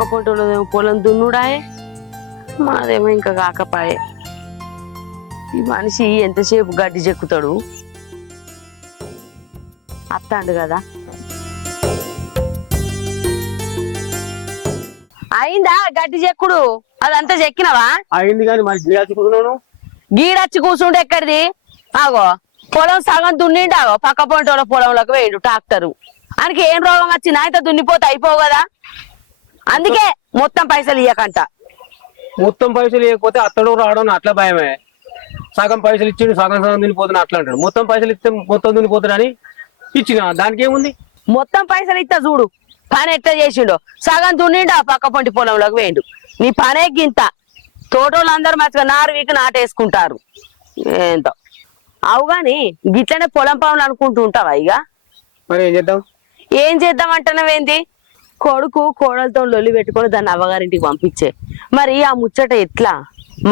పక్క పొంటోళ్ళదేమో పొలం దున్నుడాయే, మాదేమో ఇంకా కాకపాయే. ఈ మనిషి ఎంతసేపు గడ్డి చెక్కుతాడు. అత్తాండు కదా. అయిందా గడ్డి చెక్కుడు? అదంతా చెక్కినవా? అయింది కానీ మరి గీడాచుకుంటున్నాను. గీడచ్చి కూర్చుంటే ఎక్కడిది? ఆగో పొలం సగం దున్నిండాగో పక్క పొంటోళ్ళ పొలంలోకి వేయండు ట్రాక్టరు. ఆయనకి ఏం రోగం వచ్చింది? ఆయన దున్నిపోతే అయిపోవు కదా. అందుకే మొత్తం పైసలు ఇయ్యకంట. మొత్తం పైసలు ఇవ్వకపోతే అత్తడు రావడం అట్లా భయమే. సగం పైసలు ఇచ్చిండు, సగం సగం తినిపోతున్నా అట్లా అంటాడు. మొత్తం పైసలు ఇస్తే మొత్తం తినిపోతున్నాని ఇచ్చిన దానికి ఏముంది? మొత్తం పైసలు ఇస్తా చూడు పని ఎట్లా చేసిండో. సగం దున్నిండు ఆ పక్క పొంటి పొలంలోకి వేయండు. నీ పనే గింత. తోటోళ్ళు అందరు మంచిగా నారు వీకి నాటేసుకుంటారు. ఏంటో అవు గాని గిట్లనే పొలం పనులు అనుకుంటూ ఉంటావా? ఇక మరి ఏం చేద్దాం? ఏం చేద్దాం అంటున్నావేంది? కొడుకు కోడలతో లొల్లి పెట్టుకొని దాన్ని అవ్వగారింటికి పంపించే. మరి ఆ ముచ్చట ఎట్లా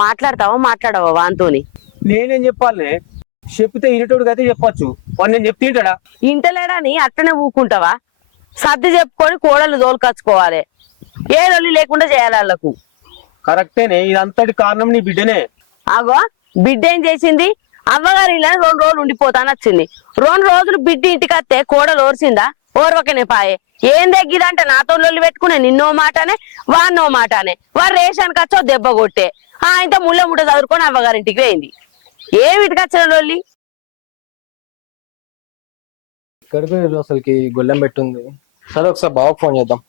మాట్లాడతావా మాట్లాడవా వాంతోని? నేనేం చెప్పాలనే? చెప్తే ఇరటోడికి అయితే చెప్పచ్చు. వాడు నేను చెప్తే తింటాడా? ఇంటలేడని అట్లనే ఊకుంటావా? సర్ది చెప్పుకొని కోడలు దోలుకచ్చుకోవాలి. ఏ లొల్లి లేకుండా చేయాలి వాళ్ళకు. కరెక్టేనే. ఇదంతటి కారణం నీ బిడ్డనే. ఆగో బిడ్డ ఏం చేసింది? అవ్వగారి 2 రోజులు ఉండిపోతాను వచ్చింది. 2 రోజులు బిడ్డ ఇంటికి వస్తే కోడలు ఓర్సిందా? ఓర్వకనే పాయే. ఏం తగ్గిదంటే నాతో లొల్లి పెట్టుకునే. నిన్నో మాటనే వాన్నో మాటనే. వాడు రేషన్ కచ్చో దెబ్బ కొట్టే. ఆయనతో ముళ్ళ ముట్ట చదువుకొని అవ్వగారింటికి వేయింది. ఏమిటికి వచ్చిన లొల్లి? ఇక్కడికి అసలుకి గొల్లెం పెట్టుంది. సరే ఒకసారి బావకు ఫోన్ చేద్దాం.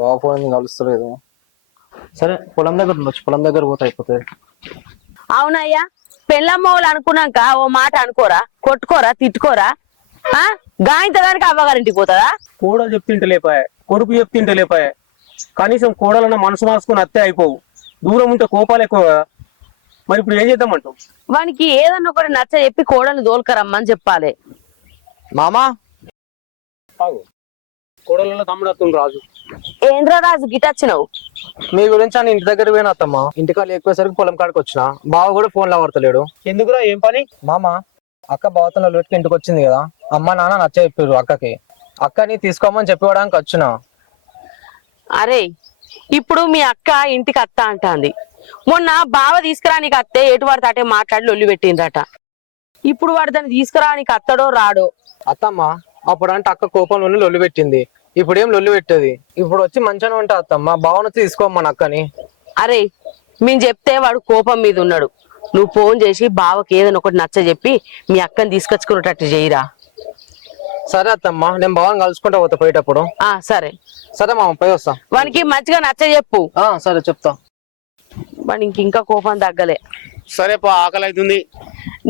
బావ ఫోన్ కలుస్తలేదు. సరే పొలం దగ్గర ఉండొచ్చు, పొలం దగ్గర పోతే అయిపోతుంది. అవునయ్యా, పెళ్ళమ్మోళ్ళు అనుకున్నాక ఓ మాట అనుకోరా? కొట్టుకోరా? తిట్టుకోరా? గాయంత దానికి అవ్వగారింటికి పోతుందా? కోడలు చెప్తింటే లేపాయే, కొడుకు చెప్తింటే లేపాయే. కనీసం కోడలన్న మనసు మార్చుకుని అత్తే అయిపోవు. దూరం ఉంటే కోపాలు ఎక్కువ. మరి ఇప్పుడు ఏం చేద్దామంటావు? వానికి ఏదన్నా ఒకటి నచ్చ చెప్పి కోడలు దోలుకరమ్మని చెప్పాలి. మామా కోడలలో తమ్ముడు అత్తుంది రాజు. ఏంద్రరాజు గిటొచ్చినావు? మీ గురించి అని ఇంటి దగ్గర పోయిన అత్తమ్మ. ఇంటికాడ లేకపోయేసరికి పొలం కాడికి వచ్చిన. బావ కూడా ఫోన్ లో వాడతలేడు. ఎందుకురా? ఏం పని? మామా అక్క బావతో పెట్టుకు ఇంటికి వచ్చింది కదా. అమ్మ నాన్న నచ్చ చెప్పారు అక్కకి. అక్కని తీసుకోమని చెప్పివ్వడానికి వచ్చిన. అరే ఇప్పుడు మీ అక్క ఇంటికి అత్త అంటాంది. మొన్న బావ తీసుకురానికి అత్తే ఎటు పడితే అటే మాట్లాడి లొల్లి పెట్టిందట. ఇప్పుడు వాడు దాన్ని తీసుకురానికి అత్తడో రాడో. అత్తమ్మ అప్పుడు అంటే అక్క కోపంలోనే లొల్లి పెట్టింది. ఇప్పుడు ఏం లొల్లి పెట్టేది? ఇప్పుడు వచ్చి మంచిగానే ఉంటా అత్తమ్మ. బావను వచ్చి తీసుకోమని అక్కని. అరే మేము చెప్తే వాడు కోపం మీద ఉన్నాడు. నువ్వు ఫోన్ చేసి బావకి ఏదైనా ఒకటి నచ్చ చెప్పి మీ అక్కని తీసుకొచ్చుకునేటట్టు చేయరా. సరే అత్తమ్మ, నేను బావని కలుసుకుంటా పోతా పోయేటప్పుడు. సరే సరే మామ, పోయి వస్తా. వానికి మంచిగా నచ్చ చెప్పు. సరే చెప్తా. వాడు ఇంకా కోపం తగ్గలే. సరే పో, ఆకలి అవుతుంది.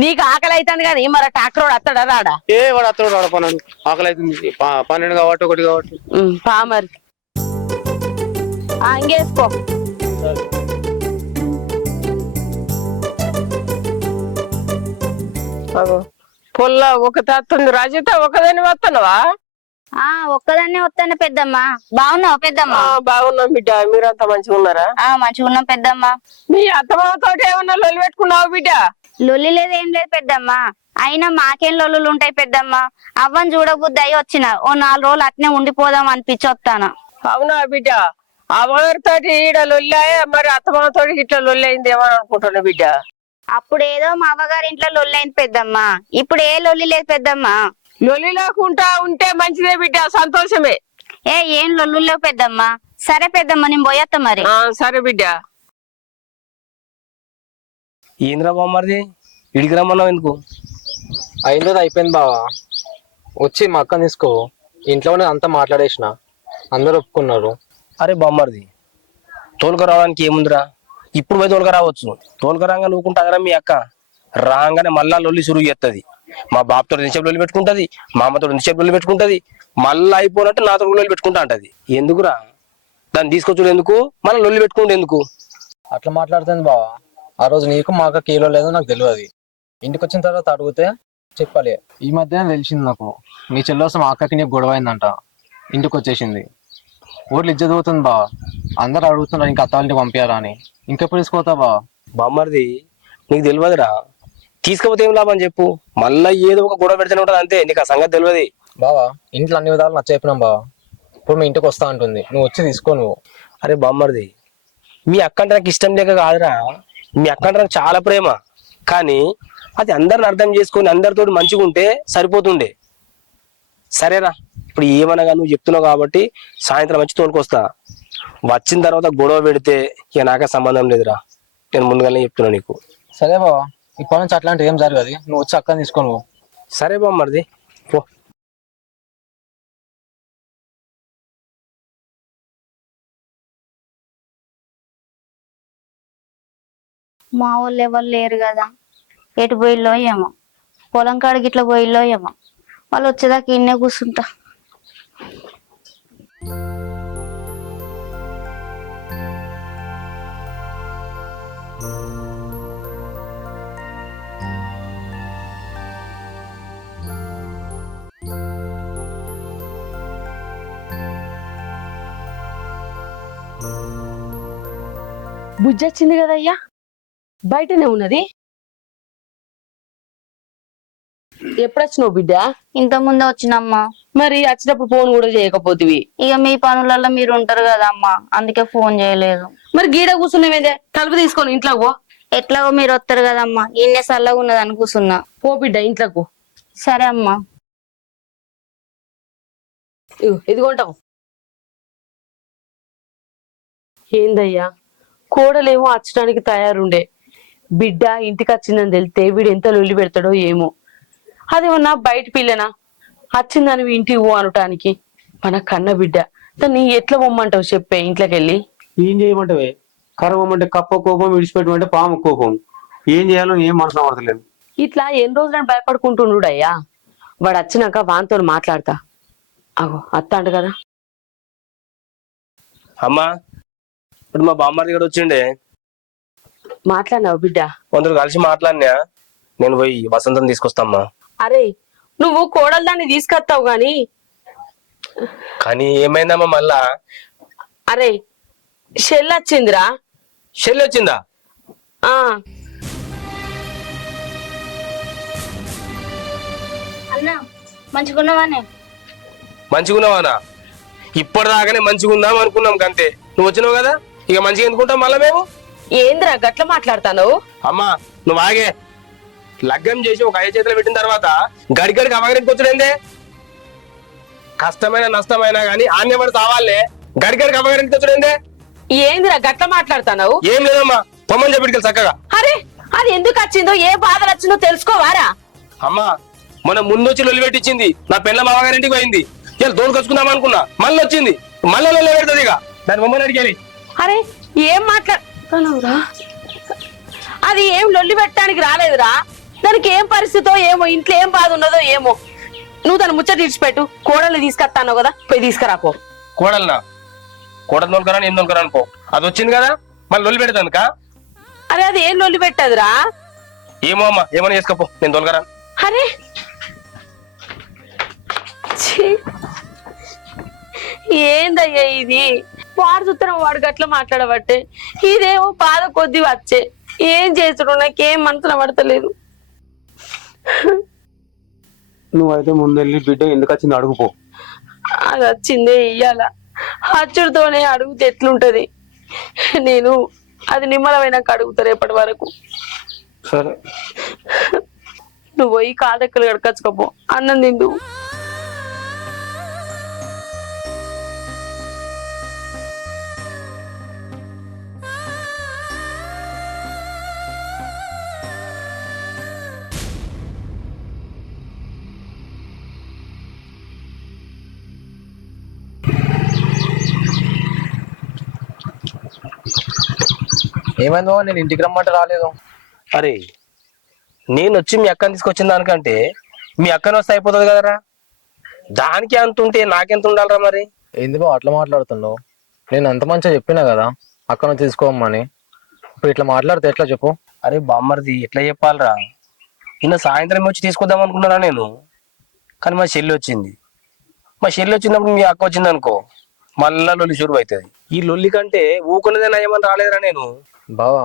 నీకు ఆకలి అవుతుంది కానీ మరి ట్రాక్టర్ వాడు అత్తడా రాడా? వాడు అత్తడు రాడపన్నాను. ఆకలి అవుతుంది. 12 కాబట్టి 1 కాబట్టి. పా మరి అంగేసుకో. పొల్ల ఒక తాత్తుంది. రాజిత ఒకదాన్ని వస్తున్నావా? ఒక్కదాన్నే వస్తాను పెద్దమ్మ. బాగున్నావు పెద్దమ్మ? బాగున్నాం బిడ్డ. మీరంతా మంచిగా ఉన్నారా? మంచిగా ఉన్నాం పెద్దమ్మ. మీ అత్తమామతో ఏమన్నా లొల్లి పెట్టుకున్నావు బిడ్డ? లొల్లి లేదు ఏం లేదు పెద్దమ్మ. అయినా మాకేం లొల్లులు ఉంటాయి పెద్దమ్మ. అవ్వని చూడబుద్ది అయి వచ్చిన. ఓ 4 రోజులు అట్నే ఉండిపోదాం అనిపించి వస్తాను. అవునా బిడ్డ? అమ్మగారితో ఈడ లొల్లాయే, మరి అత్తమామతో ఇట్లా లొల్లి అయింది ఏమని అనుకుంటున్నా బిడ్డ? అప్పుడు ఏదో మా అవ్వగారి ఇంట్లో లొల్లి అయింది పెద్దమ్మ. ఇప్పుడు ఏ లొల్లి లేదు పెద్దమ్మ. లొల్లి లేకుండా ఉంటే మంచిదే బిడ్డ, సంతోషమే. ఏం లొల్లు లేవు పెద్దమ్మ. సరే పెద్దమ్మ, నేను పోయేస్తా మరి. సరే బిడ్డ. ఏంద్రా బామ్మది ఇడికి రమ్మన్నావు ఎందుకు? అయిందో అయిపోయింది బావా. వచ్చి మా అక్కని తీసుకో. ఇంట్లోనే అంతా మాట్లాడేసిన. అందరు ఒప్పుకున్నారు. అరే బామ్మది తోలుక రావడానికి ఏముందిరా? ఇప్పుడు పోయి తోలుక రావచ్చు. తోలుక రాగా నువ్వుకుంటుందిరా మీ అక్క. రాగానే మళ్ళా లొల్లి సురుగు చేస్తుంది. మా బాబుతో ఎంతసేపు లొల్లి పెట్టుకుంటది, మా అమ్మతో ఎంతసేపు లొల్లి పెట్టుకుంటది. మళ్ళీ అయిపోయినట్టు నాతో లొల్లి పెట్టుకుంటా అంటది. ఎందుకురా? దాన్ని తీసుకొచ్చుడు ఎందుకు? మళ్ళీ లొల్లి పెట్టుకుంటే ఎందుకు? అట్లా మాట్లాడుతుంది బావా. ఆ రోజు నీకు మా అక్క కీలో లేదో నాకు తెలియదు. ఇంటికి వచ్చిన తర్వాత అడిగితే చెప్పాలి. ఈ మధ్య తెలిసింది నాకు. మీ చెల్లెసం మా అక్కకి నీకు గొడవ అయిందంట. ఇంటికి వచ్చేసింది. ఓట్లు ఇజ్జత్ పోతుంది బావా. అందరు అడుగుతున్నారు ఇంకా అత్తాలింటికి పంపించారా అని. ఇంకెప్పుడు తీసుకోతా బావా. బామ్మది నీకు తెలియదురా, తీసుకపోతే ఏం లాభం చెప్పు, మళ్ళా ఏదో ఒక గొడవ పెడితేనే ఉంటుంది అంతే. నీకు ఆ సంగతి తెలియదు. బావా ఇంట్లో అన్ని విధాలు నచ్చ చెప్పినాం బావా. ఇప్పుడు మీ ఇంటికి వస్తా అంటుంది, నువ్వు వచ్చి తీసుకో నువ్వు. అరే బామ్మర్ది, మీ అక్క అంటే నాకు ఇష్టం లేక కాదురా, మీ అక్క అంటే నాకు చాలా ప్రేమ. కానీ అది అందరిని అర్థం చేసుకొని అందరితో మంచిగా ఉంటే సరిపోతుండే. సరేరా, ఇప్పుడు ఏమనగా నువ్వు చెప్తున్నావు కాబట్టి సాయంత్రం వచ్చి తోలుకొస్తా. వచ్చిన తర్వాత గొడవ పెడితే ఇక నాకే సంబంధం లేదురా, నేను ముందుగానే చెప్తున్నా నీకు. సరే బావా, ఇప్పటి నుంచి అట్లాంటి ఏం జరగదు, నువ్వు వచ్చి అక్కని తీసుకో నువ్వు. సరే బామ్మర్ది, పో. మా వాళ్ళు ఎవరు లేరు కదా, ఎటు పోయిల్లో ఏమో, పొలం కాడికి ఇట్లా పోయిల్లో ఏమో. వాళ్ళు వచ్చేదాకా ఇన్నే కూర్చుంటా. బుజ్జి వచ్చింది కదయ్యా, బయటనే ఉన్నది. ఎప్పుడు వచ్చినావు బిడ్డ? ఇంత ముందే వచ్చినమ్మా. మరి వచ్చినప్పుడు ఫోన్ కూడా చేయకపోతివి. ఇక మీ పనులలో మీరు ఉంటారు కదా అమ్మా, అందుకే ఫోన్ చేయలేదు. మరి గీడ కూర్చున్నావేదే, తలుపు తీసుకొని ఇంట్లోకి పో. ఎట్లాగో మీరు వస్తారు కదమ్మా, ఇన్నే సల్లగా ఉన్నది అని కూర్చున్నా. పో బిడ్డ ఇంట్లోకు. సరే అమ్మా. ఇదిగోంటావు. ఏందయ్యా, కోడలేమో వచ్చడానికి తయారుండే, బిడ్డ ఇంటికి వచ్చిందని తెలితే వీడు ఎంత లొల్లి పెడతాడో ఏమో. అదేమన్నా బయట పిల్లనా, వచ్చిందని ఇంటికి పో అనటానికి. మన కన్న బిడ్డ, దాన్ని ఎట్లా పొమ్మంటావు చెప్పే ఇంట్లోకి వెళ్ళి? ఏం చేయమంటావే, కరవమంటే కప్ప కోపం, విడిచిపెట్టమంటే పాము కోపం. ఏం చేయాలో ఏం మనసు అవ్వట్లేదు. ఇట్లా ఎన్ని రోజులను భయపడుకుంటుండుడయ్యా. వాడు వచ్చినాక వానితో మాట్లాడతా. అగో అత్త అంట కదా. అమ్మా, ఇప్పుడు మా బామ్మర్ది కూడా వచ్చిండే. మాట్లాడినావు బిడ్డ? కొందరు కలిసి మాట్లాడినా, నేను పోయి వసంతం తీసుకొస్తామ్మా. అరే, నువ్వు కోడలు దాన్ని తీసుకొస్తావు గాని. కానీ ఏమైందమ్మా మళ్ళా? అరే, షెల్ వచ్చిందిరా. షెల్ వచ్చిందా? ఆ అన్నా మంచిగున్నవానే? మంచిగున్నావానా? ఇప్పటిదాకానే మంచిగున్నాం అనుకున్నాం కంతే. నువ్వు వచ్చినావు కదా, ఇక మంచిగా ఎందుకుంటాం మళ్ళా మేము. ఏందిరా గట్ల మాట్లాడతాను? అమ్మా నువ్వు ఆగే. లగ్గం చేసి ఒక 5 చేతులు పెట్టిన తర్వాత గడిగడికి అవగరికి వచ్చుడేందే? కష్టమైన నష్టమైనా గానీ ఆన్యపడి తావాలే, గడిగడికి అవగరికి వచ్చుడేందే? ఏందిరా గట్ల మాట్లాడతాను? ఏం లేదమ్మా, పొమ్మని చెప్పిడికి చక్కగా. అరే, అది ఎందుకు వచ్చిందో ఏ బాధలు వచ్చిందో తెలుసుకోవారా? అమ్మా మన ముందు వచ్చి లొల్లి పెట్టించింది, నా పిల్ల మామగారింటికి పోయింది. ఇలా దోలుకొచ్చుకుందాం అనుకున్నా, మళ్ళీ వచ్చింది, మళ్ళీ లొల్లి పెడుతుంది. ఇక దాని బొమ్మని అడిగాలి. అరే, ఏం మాట్లాడుతున్నావురా? అది ఏం లొల్లి పెట్టడానికి రాలేదురా. దానికి ఏం పరిస్థితో ఏమో, ఇంట్లో ఏం బాధ ఉన్నదో ఏమో. నువ్వు దాన్ని ముచ్చట తీర్చిపెట్టు. కోడల్ని తీసుకొస్తాను కదా, పోయి తీసుకురాపో. కోడలనా? కోడలు తోలుకరా, నేను తోలుకరా అనుకో. అది వచ్చింది కదా, మళ్ళీ లొల్లి పెడతాను కా. అరే, అది ఏం లొల్లి పెట్టదురా. ఏమో అమ్మా, ఏమన్నా చేసుకోపో, నేను తోలుకరా. అరే ఛీ, ఏందయ్యా ఇది? వాడు చూస్తున్నా వాడు గట్ల మాట్లాడబట్టే ఇదేమో బాధ కొద్ది వచ్చే. ఏం చేసుడు నాకేం మనసులో పడతలేదు. నువ్వైతే ముందెళ్ళి బిడ్డ ఎందుకు వచ్చింది అడుగుపో. అది వచ్చిందే ఇయ్యాల, అచ్చుడితోనే అడుగుతే ఎట్లుంటది? నేను అది నిమ్మలమైనాక అడుగుతా రేపటి వరకు. సరే, నువ్వు పోయి కాదెక్కలు గడకచ్చుకోపో, అన్నం తిందు. ఏమైందో, నేను ఇంటికి రమ్మంటే రాలేదు. అరే, నేను వచ్చి మీ అక్కని తీసుకొచ్చిన దానికంటే మీ అక్కని వస్తే అయిపోతుంది కదరా. దానికి అంత ఉంటే నాకెంత ఉండాలరా మరి? ఎందుకో అట్లా మాట్లాడుతున్నావు? నేను అంత మంచిగా చెప్పినా కదా అక్కను తీసుకోమని. ఇప్పుడు ఇట్లా మాట్లాడితే ఎట్లా చెప్పు? అరే బామ్మర్ది, ఎట్లా చెప్పాలరా? నిన్న సాయంత్రం వచ్చి తీసుకొద్దాం అనుకున్నారా నేను, కానీ మా చెల్లి వచ్చింది. మా చెల్లి వచ్చినప్పుడు మీ అక్క వచ్చింది అనుకో, మళ్ళా లొల్లి షురువు అవుతుంది. ఈ లొల్లి కంటే ఊకున్నదే నయమని రాలేదురా నేను. బావా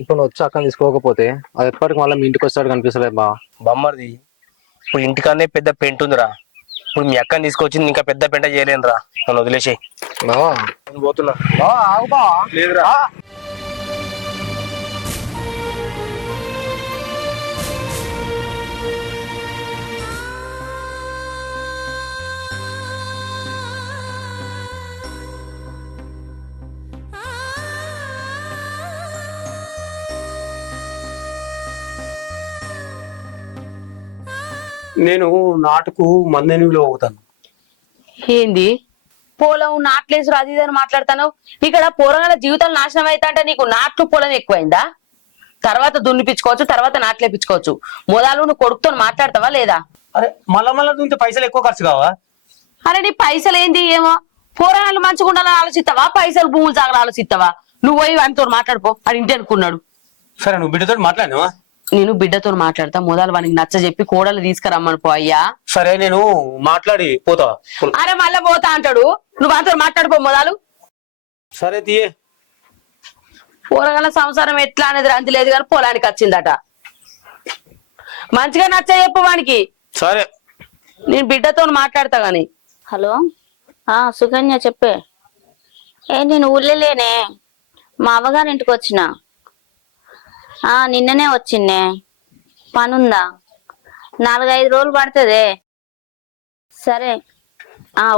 ఇప్పుడు నువ్వు వచ్చి అక్కని తీసుకోకపోతే అది ఎప్పటికి మళ్ళీ మీ ఇంటికి వస్తాడు కనిపిస్తలేదు బావ. బొమ్మది ఇప్పుడు ఇంటికన్నా పెద్ద పెంట ఉందిరా. ఇప్పుడు మీ అక్కని తీసుకొచ్చింది ఇంకా పెద్ద పెంట చేయలేనురా. నన్ను వదిలేసేయి. బావా నేను పోతున్నా. బావా ఆగు బావా. లేదురా. నేను నాటుకు మందెనిమిలో పోతాను. ఏంది పొలం నాట్లేసురు అది ఇది అని మాట్లాడతాను. ఇక్కడ పోరగాల జీవితాలు నాశనం అవుతా అంటే నీకు నాట్లు పొలం ఎక్కువైందా? తర్వాత దున్నిపించుకోవచ్చు, తర్వాత నాట్లేపించుకోవచ్చు. మొదలు నువ్వు కొడుకుతో మాట్లాడతావా లేదా? అరే మళ్ళా దుంతే పైసలు ఎక్కువ ఖర్చు కావా? అరే నీ పైసలు ఏంది ఏమో, పోరగాళ్ళు మంచిగా ఉండాలని ఆలోచిస్తావా, పైసలు భూములు సాగలు ఆలోచిస్తావా? నువ్వు పోయి వానితో మాట్లాడుకో, అది ఇంటి అనుకున్నాడు. సరే నువ్వు బిడ్డతో మాట్లాడినావా? నేను బిడ్డతో మాట్లాడతా, మొదలు వానికి నచ్చ చెప్పి కోడలు తీసుకురమ్మని పో అయ్యా. సరే నేను మాట్లాడి పోతా. అరే మళ్ళా పోతా అంటాడు, నువ్వు వానితో మాట్లాడుకో మొదలు. సరే తీయే. పోరగాల సంసారం ఎట్లా అనేది రంది లేదు కానీ పొలానికి వచ్చిందట. మంచిగా నచ్చ చెప్పు వానికి. సరే నేను బిడ్డతో మాట్లాడతా గాని. హలో సుకన్య చెప్పే. నేను ఊళ్ళో లేనే, మా అవ్వగారి ఇంటికి వచ్చిన. నిన్ననే వచ్చిన్నే. పనుందా? 4-5 రోజులు పడుతుంది. సరే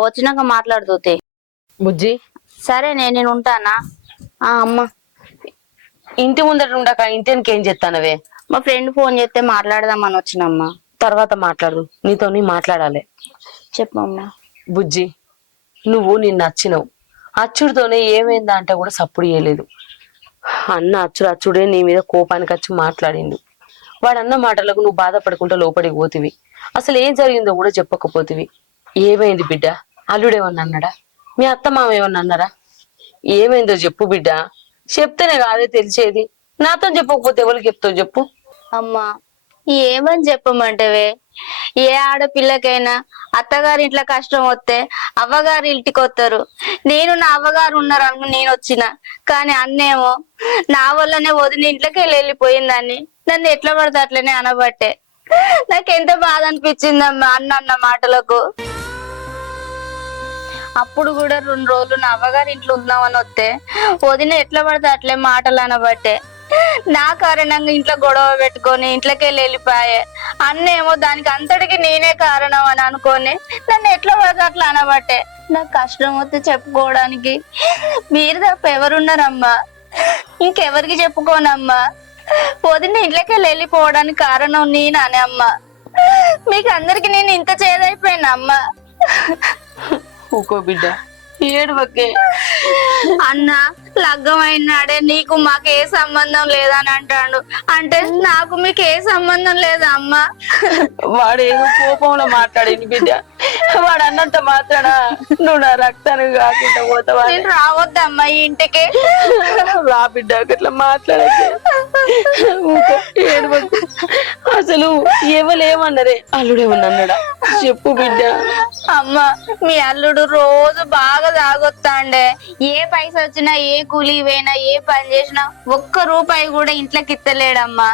వచ్చినాక మాట్లాడుతూ. బుజ్జి సరే నేను ఉంటానా? అమ్మ ఇంటి ముందట ఉండక ఇంటికి ఏం చెప్తానవే? మా ఫ్రెండ్ ఫోన్ చేస్తే మాట్లాడదామని వచ్చినమ్మా. తర్వాత మాట్లాడు, నీతో మాట్లాడాలి. చెప్పమ్మా. బుజ్జి నువ్వు నిన్ను నచ్చినవు, అచ్చుడితోనే ఏమైందా అంటే కూడా సప్పుడు చేయలేదు. అన్న అచ్చుడే నీ మీద కోపానికి వచ్చి మాట్లాడిండు. వాడన్న మాటలకు నువ్వు బాధపడుకుంటూ లోపలికి పోతివి. అసలు ఏం జరిగిందో కూడా చెప్పకపోతివి. ఏమైంది బిడ్డ? అల్లుడేమన్నా అన్నాడా? మీ అత్త మామ ఏమన్నా అన్నారా? ఏమైందో చెప్పు బిడ్డ. చెప్తేనే కాదే తెలిసేది. నాతో చెప్పకపోతే ఎవరికి చెప్తావు చెప్పు. అమ్మా ఏమని చెప్పమంటవే? ఏ ఆడపిల్లకైనా అత్తగారి ఇంట్లో కష్టం వస్తే అవ్వగారి ఇంటికి వస్తారు. నేను నా అవ్వగారు ఉన్నారు అనుకుని నేను వచ్చిన, కానీ అన్నేమో నా వల్లనే వదిన ఇంట్లోకి వెళ్ళిపోయిందాన్ని నన్ను ఎట్లా పడితే అట్లనే అనబట్టే. నాకెంత బాధ అనిపించిందమ్మా అన్న మాటలకు. అప్పుడు కూడా 2 రోజులు నా అవ్వగారి ఇంట్లో ఉందామని వస్తే వదిన ఎట్లా పడితే అట్లే మాటలు అనబట్టే. నా కారణంగా ఇంట్లో గొడవ పెట్టుకొని ఇంట్లోకి వెళ్ళిపోయే. అన్నేమో దానికి అంతటికి నేనే కారణం అని అనుకొని నన్ను ఎట్లా పడితే అట్లా అనబట్టే. నాకు కష్టం వస్తే చెప్పుకోవడానికి మీరు తప్ప ఎవరున్నారమ్మా? ఇంకెవరికి చెప్పుకోనమ్మా. వదిన ఇంట్లోకి వెళ్ళిపోవడానికి కారణం నేనే అమ్మా. మీకు అందరికి నేను ఇంత చేదైపోయినా అమ్మా. ఊకో బిడ్డ, ఏడువకే. అన్న లగ్గం అయినాడే నీకు మాకు ఏ సంబంధం లేదని అంటాడు. అంటే నాకు మీకు ఏ సంబంధం లేదా అమ్మా? వాడేదో కోపంలో మాట్లాడింది బిడ్డ. వాడు అన్నంత మాత్రాన నువ్వు నా రక్తాన్ని కాకుండా పోతావా? నేను రావద్దమ్మా ఈ ఇంటికి. రా బిడ్డ, అట్లా మాట్లాడకే. ఏడువకు. అసలు ఎవలేమన్నారే? అల్లుడేమన్నా అన్నాడా? చెప్పు బిడ్డ. అమ్మ మీ అల్లుడు రోజు బాగా తాగొస్తాండే. ఏ పైసా వచ్చినా, ఏ కూలి పోయినా, ఏ పని చేసినా 1 రూపాయి కూడా ఇంట్లోకి ఇస్తలేడమ్మా.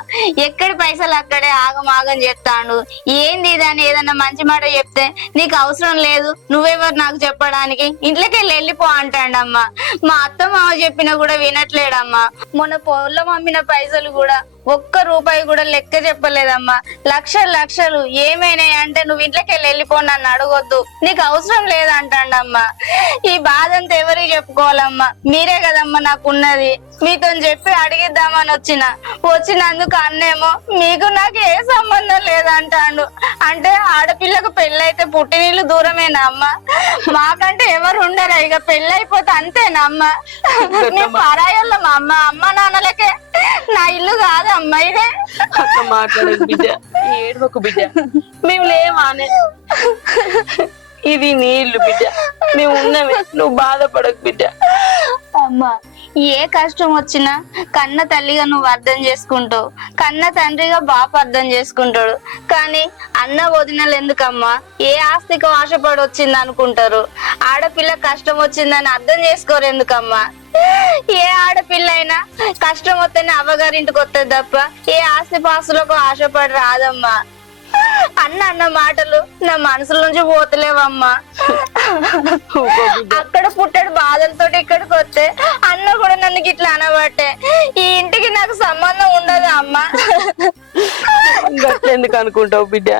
ఎక్కడి పైసలు అక్కడే ఆగమాగం చేస్తాడు. ఏంది ఇదని ఏదన్నా మంచి మాట చెప్తే నీకు అవసరం లేదు, నువ్వెవరు నాకు చెప్పడానికి, ఇంట్లోకి వెళ్ళిపో అంటాడమ్మా. మా అత్త మామ చెప్పినా కూడా వినట్లేడమ్మా. మొన్న పొలం అమ్మిన పైసలు కూడా 1 రూపాయి కూడా లెక్క చెప్పలేదమ్మా. లక్షలు ఏమైనాయి అంటే నువ్వు ఇంట్లోకి వెళ్ళిపో, నన్ను అడగొద్దు, నీకు అవసరం లేదంటాడమ్మా. ఈ బాధ అంతా ఎవరికి చెప్పుకోవాలమ్మా? మీరే కదమ్మా నాకున్నది. మీతో చెప్పి అడిగిద్దామని వచ్చినందుకు అన్నేమో మీకు నాకు ఏ సంబంధం లేదంటాడు. అంటే ఆడపిల్లకు పెళ్ళైతే పుట్టినీళ్ళు దూరమేనా అమ్మా? మాకంటే ఎవరు ఉండరా? ఇక పెళ్ళైపోతే అంతేనా అమ్మా? మేము పరాయోళ్ళం అమ్మ. అమ్మ నాన్నలకే నా ఇల్లు కాదమ్మా ఇదే. అట్లా మాట్లాడదు బిడ్డ, ఏడువకు బిడ్డ. మేము లేవానే, ఇది నీ ఇల్లు బిడ్డ, మేము ఉన్నవే, నువ్వు బాధపడకు బిడ్డ. అమ్మా ఏ కష్టం వచ్చినా కన్న తల్లిగా నువ్వు అర్థం చేసుకుంటావు, కన్న తండ్రిగా బాపు అర్థం చేసుకుంటాడు. కానీ అన్న వదినలు ఎందుకమ్మా ఏ ఆస్తికి ఆశపడి వచ్చింది అనుకుంటారు. ఆడపిల్ల కష్టం వచ్చిందని అర్థం చేసుకోరు ఎందుకమ్మా? ఏ ఆడపిల్ల అయినా కష్టం వస్తేనే అవ్వగారింటికి వస్తుంది తప్ప ఏ ఆస్తి పాస్తులకు ఆశపడి రాదమ్మా. అన్న మాటలు నా మనసుల నుంచి పోతలేవమ్మా. అక్కడ పుట్టాడు బాధలతో ఇక్కడికి వస్తే అన్న కూడా నన్ను గిట్లా అనబట్టే ఈ ఇంటికి నాకు సంబంధం ఉండదు అమ్మా. గట్లెందుకు అనుకుంటావు బిడ్డ?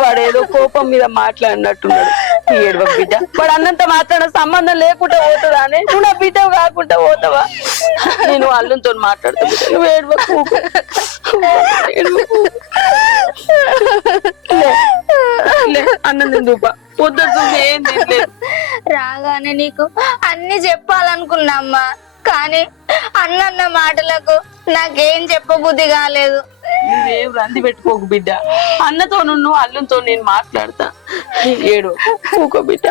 వాడు ఏదో కోపం మీద మాట్లాడినట్టున్నాడు. ఏడవకు బిడ్డ, వాడు అన్నంత మాత్రాన సంబంధం లేకుండా పోతుందా అని నువ్వు నా బిడ్డ కాకుండా పోతావా? నేను అల్లుతో మాట్లాడుతా బిడ్డ, నువ్వు ఏడవకు. అన్నం దూపా పొద్దు ఏం తినలేదు. రాగానే నీకు అన్ని చెప్పాలనుకున్నామ్మా, కానీ అన్న మాటలకు నాకేం చెప్పబుద్ధి కాలేదు. నువ్వేం రంది పెట్టుకోకు బిడ్డ, అన్నతో నువ్వు అల్లంతో నేను మాట్లాడతా. ఏడు ఊకో బిడ్డ,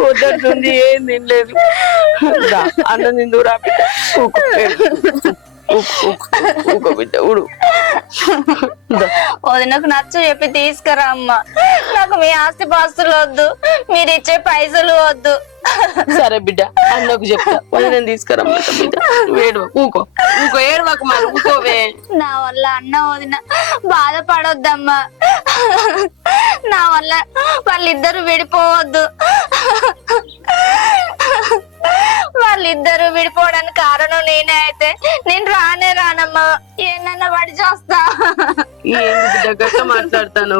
పొద్దుంది ఏం తినలేదు. అన్నం తిందురా బిడ్డ, ఊకో ఊకో బిడ్డ ఊడు. వదినకు నచ్చ చెప్పి తీసుకురా అమ్మా. నాకు మీ ఆస్తి పాస్తులు వద్దు, మీరు ఇచ్చే పైసలు వద్దు. సరే బిడ్డ, అన్నకు చెప్తా, వదిన తీసుకురమ్మంట బిడ్డ. ఏడు ఊకో ఊకో, ఏడవకు మరి, ఊకోవే. నా వల్ల అన్న వదిన బాధపడొద్దమ్మా. నా వల్ల వాళ్ళిద్దరు విడిపోవద్దు. వాళ్ళిద్దరు విడిపోవడానికి కారణం నేనే అయితే నేను రానే రానమ్మా. ఏనన్నా పడి చేస్తా. ఏంది బిడ్డ గట్ట మాట్లాడతాను?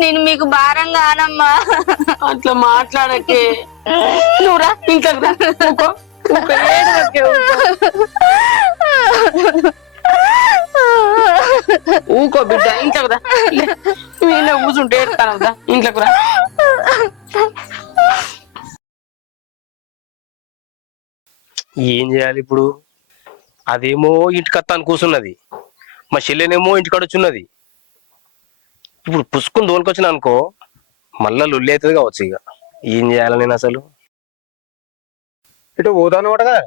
నేను మీకు భారంగా అనమ్మా. అట్లా మాట్లాడకే. నువ్వు రా ఇంట్లోకి రా, ఊకో ఊకో, ఏడవకే, ఊకో బిడ్డ, ఇంట్లోకి రా. వీళ్ళ కూర్చుంటే ఏడుతాను కదా, ఇంట్లోకి రా. ఏం చేయాలి ఇప్పుడు? అదేమో ఇంటికత్తాను కూర్చున్నది, మా చెల్లెనేమో ఇంటికాడ వచ్చున్నది. ఇప్పుడు పుసుకుని దోలుకొచ్చిన అనుకో మళ్ళా లొల్లి అవుతుంది కావచ్చు. ఇక ఏం చేయాలి నేను అసలు? ఇటు పోతాను ఒకట కదా,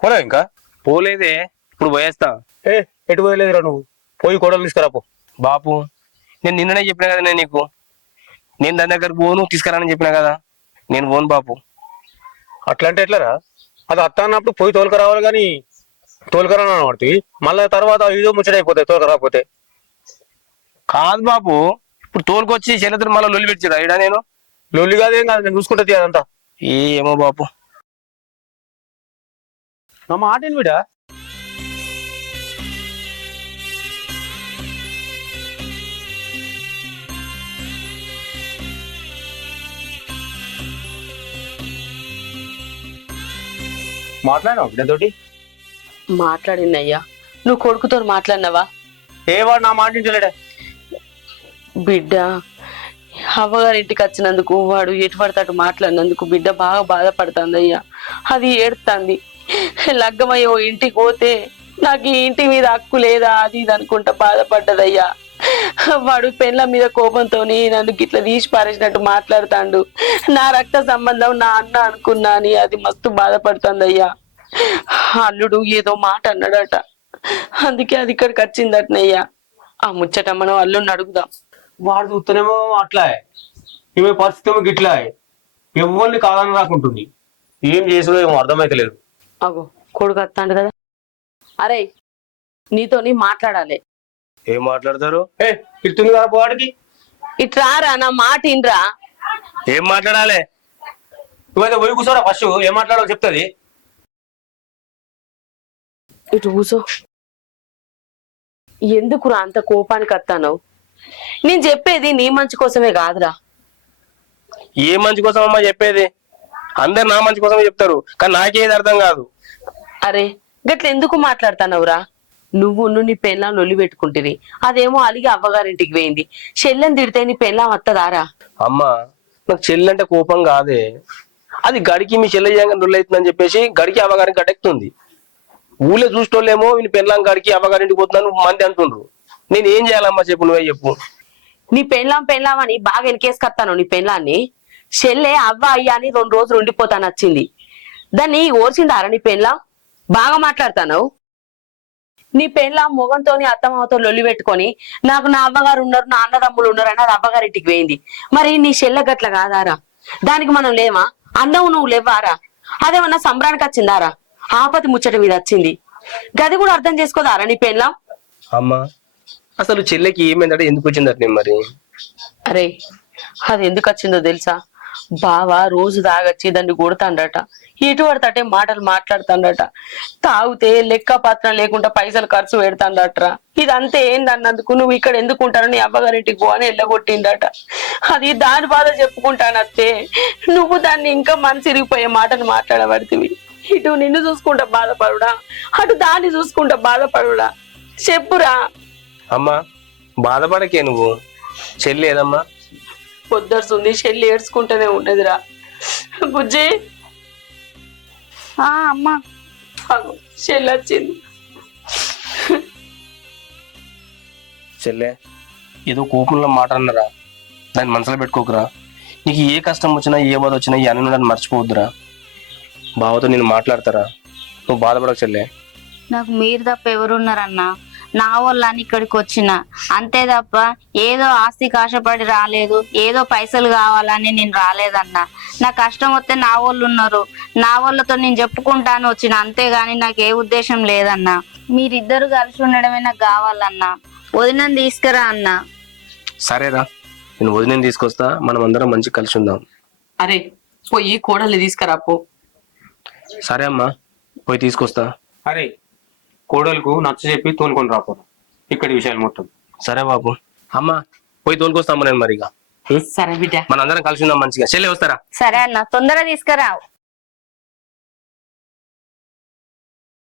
పోలే ఇంకా పోలేదే, ఇప్పుడు పోయేస్తా. ఎటు పోయలేదురా నువ్వు, పోయి కోడలు తీసుకురాపో. బాపు, నేను నిన్ననే చెప్పినా కదా నేను నీకు, నేను దాని దగ్గర పోను తీసుకురానని చెప్పినా కదా. నేను పోను బాపు. అట్లా అంటే ఎట్లరా? అది అత్త అన్నప్పుడు పోయి తోలుకరావాలి కానీ తోలుకరాని పడుతుంది. మళ్ళీ తర్వాత ఇదో ముచ్చటైపోతాయి తోలుకరాకపోతే. కాదు బాపు, ఇప్పుడు తోలుకొచ్చి చెల్లెతో మళ్ళీ లొల్లి పెట్టిరా ఇడా? నేను లొల్లి కాదేం కాదు, నేను చూసుకుంటుంది అదంతా. ఏమో బాపు, నా మాట ఏంటి బిడ్డ? మాట్లాడినావు బిడ్డతోటి? మాట్లాడిందయ్యా. నువ్వు కొడుకుతో మాట్లాడినావా? వాడు నా మాట ఇంటలేడే. బిడ్డ అవ్వగారి ఇంటికి వచ్చినందుకు వాడు ఎటు పడతాడు మాట్లాడినందుకు బిడ్డ బాగా బాధపడుతుంది అయ్యా. అది ఏడుతుంది. లగ్గమయ్యో ఇంటికి పోతే నాకు ఈ ఇంటి మీద హక్కు లేదా అది ఇది అనుకుంటా బాధపడ్డదయ్యా. వాడు పెళ్ళ మీద కోపంతో నన్ను గిట్లా తీసి పారేసినట్టు మాట్లాడుతాండు. నా రక్త సంబంధం నా అన్న అనుకున్నా అని అది మస్తు బాధపడుతుంది అయ్యా. అల్లుడు ఏదో మాట అన్నాడట, అందుకే అది ఇక్కడికి వచ్చిందటనయ్యా. ఆ ముచ్చట మనం అల్లుడిని అడుగుదాం. వాడు చూస్తేనేమో అట్లా, ఈమె పరిస్థితి ఏమో గిట్లా, ఎవరిని కాదని రాకుంటుంది. ఏం చేసుడో ఏమో అర్థమైతలేదు. అగో కొడుకు వస్తాడు కదా. అరే నీతోని మాట్లాడాలి. ఏం మాట్లాడతారు? తిడుతుంది కదా వాడికి. ఇట్రారా, నా మాట ఇన్రా. ఏం మాట్లాడాలి? నువ్వైతే పోయి కూర్చోరా, ఫస్ట్ ఏం మాట్లాడాలో చెప్తుంది. ఇటు కూర్చో. ఎందుకురా అంత కోపానికి వస్తాను? నేను చెప్పేది నీ మంచి కోసమే కాదురా. ఏ మంచి కోసం అమ్మా చెప్పేది? అందరు నా మంచి కోసమే చెప్తారు, కానీ నాకేది అర్థం కాదు. అరే గట్ల ఎందుకు మాట్లాడతానవురా? నువ్వు నీ పెళ్ళాం లొల్లి పెట్టుకుంటుంది, అదేమో అలిగి అవ్వగారింటికి పోయింది. చెల్లెని తిడితే నీ పెళ్ళాం వత్తదారా? అమ్మా, నాకు చెల్లంటే కోపం కాదే, అది గడికి మీ చెల్లె లొల్లి అవుతుందని చెప్పేసి గడికి అవ్వగారికి గడెక్కుతుంది. ఊళ్ళో చూసేటోళ్ళేమో వీని పెళ్ళాం గడికి అవ్వగారింటికి పోతున్నాను మంది అంటుండ్రు. నేను ఏం చేయాలమ్మా చెప్పు, నువ్వే చెప్పు. నీ పెళ్ళాం అని బాగా వెనకేసుకొస్తాను. నీ పెళ్ళాన్ని చెల్లె అవ్వ అయ్యా అని 2 రోజులు ఉండిపోతాను వచ్చింది. దాన్ని ఓర్చిండారా నీ పెళ్ళాం? బాగా మాట్లాడతాను. నీ పెళ్ళాం మొగంతో అత్తమ్మతో లొల్లి పెట్టుకొని నాకు నా అవ్వగారు ఉన్నారు, నా అన్నదమ్ములు ఉన్నారు అని అది అవ్వగారింటికి పోయింది. మరి నీ చెల్లె గట్ల కాదారా? దానికి మనం లేమా? అన్నవు నువ్వు లేవారా? అదేమన్నా సంబరానికి వచ్చిందారా? ఆపతి ముచ్చట మీద వచ్చింది. గది కూడా అర్థం చేసుకోదారా నీ పెళ్ళాం? అమ్మా అసలు చెల్లెకి ఏమైందంటే ఎందుకు వచ్చిందట మరి? అరే అది ఎందుకు వచ్చిందో తెలుసా? బావ రోజు తాగొచ్చి దాన్ని కొడతాండట, ఎటు పడతాటే మాటలు మాట్లాడుతాండట, తాగితే లెక్క పత్రం లేకుండా పైసలు ఖర్చు పెడతాండట్రా. ఇదంతా ఏందన్నందుకు నువ్వు ఇక్కడ ఎందుకు ఉంటాను, నీ అవ్వగారింటికి పో అని ఎల్లగొట్టిందట. అది దాని బాధ చెప్పుకుంటానత్తే, నువ్వు దాన్ని ఇంకా మనసు ఇరిగిపోయే మాటలు మాట్లాడబడితివి. ఇటు నిన్ను చూసుకుంటా బాధపడుడా, అటు దాన్ని చూసుకుంటా బాధపడుడా? చెప్పురా. అమ్మా బాధపడకే నువ్వు. చెల్లి ఏదమ్మా? పొద్దరుస్తుంది, చెల్లి ఏడ్చుకుంటూనే ఉండదురా. బుజ్జి అమ్మా చెల్లి వచ్చింది. చెల్లె ఏదో కోపంలో మాట అన్నరా, దాన్ని మనసులో పెట్టుకోకురా. నీకు ఏ కష్టం వచ్చినా ఏ బాధ వచ్చినా ఈ అన్న నన్ను మర్చిపోవద్దురా. బావతో నేను మాట్లాడతారా, నువ్వు బాధపడకు చెల్లె. నాకు మీరు తప్ప ఎవరున్నారన్నా? నా వాళ్ళని ఇక్కడికి వచ్చిన అంతే తప్ప ఏదో ఆస్తికి ఆశపడి రాలేదు, ఏదో పైసలు కావాలని నేను రాలేదన్నా. నా కష్టం వస్తే నా వాళ్ళు ఉన్నారు, నా వాళ్ళతో నేను చెప్పుకుంటాను వచ్చిన, అంతేగాని నాకు ఏ ఉద్దేశం లేదన్నా. మీరిద్దరు కలిసి ఉండడమే నాకు కావాలన్నా. వదినని తీసుకురా అన్నా. సరేరా, నేను వదిలేని తీసుకొస్తా, మనం అందరం మంచి కలిసి ఉందాం. అరే పోయి కోడల్ని తీసుకురా పో. సరే అమ్మా, పోయి తీసుకొస్తా. అరే కోడలకు నచ్చ చెప్పి తోలుకొని రాపోతాం ఇక్కడి విషయాలు మొత్తం. సరే బాబు. అమ్మా పోయి తోలుకొస్తాము నేను మరి. ఇక సరే బిడ్డ. మన అందరం కలిసి ఉందాం మంచిగా. చెల్లె వస్తారా? సరే అన్న, తొందరగా తీసుకురా.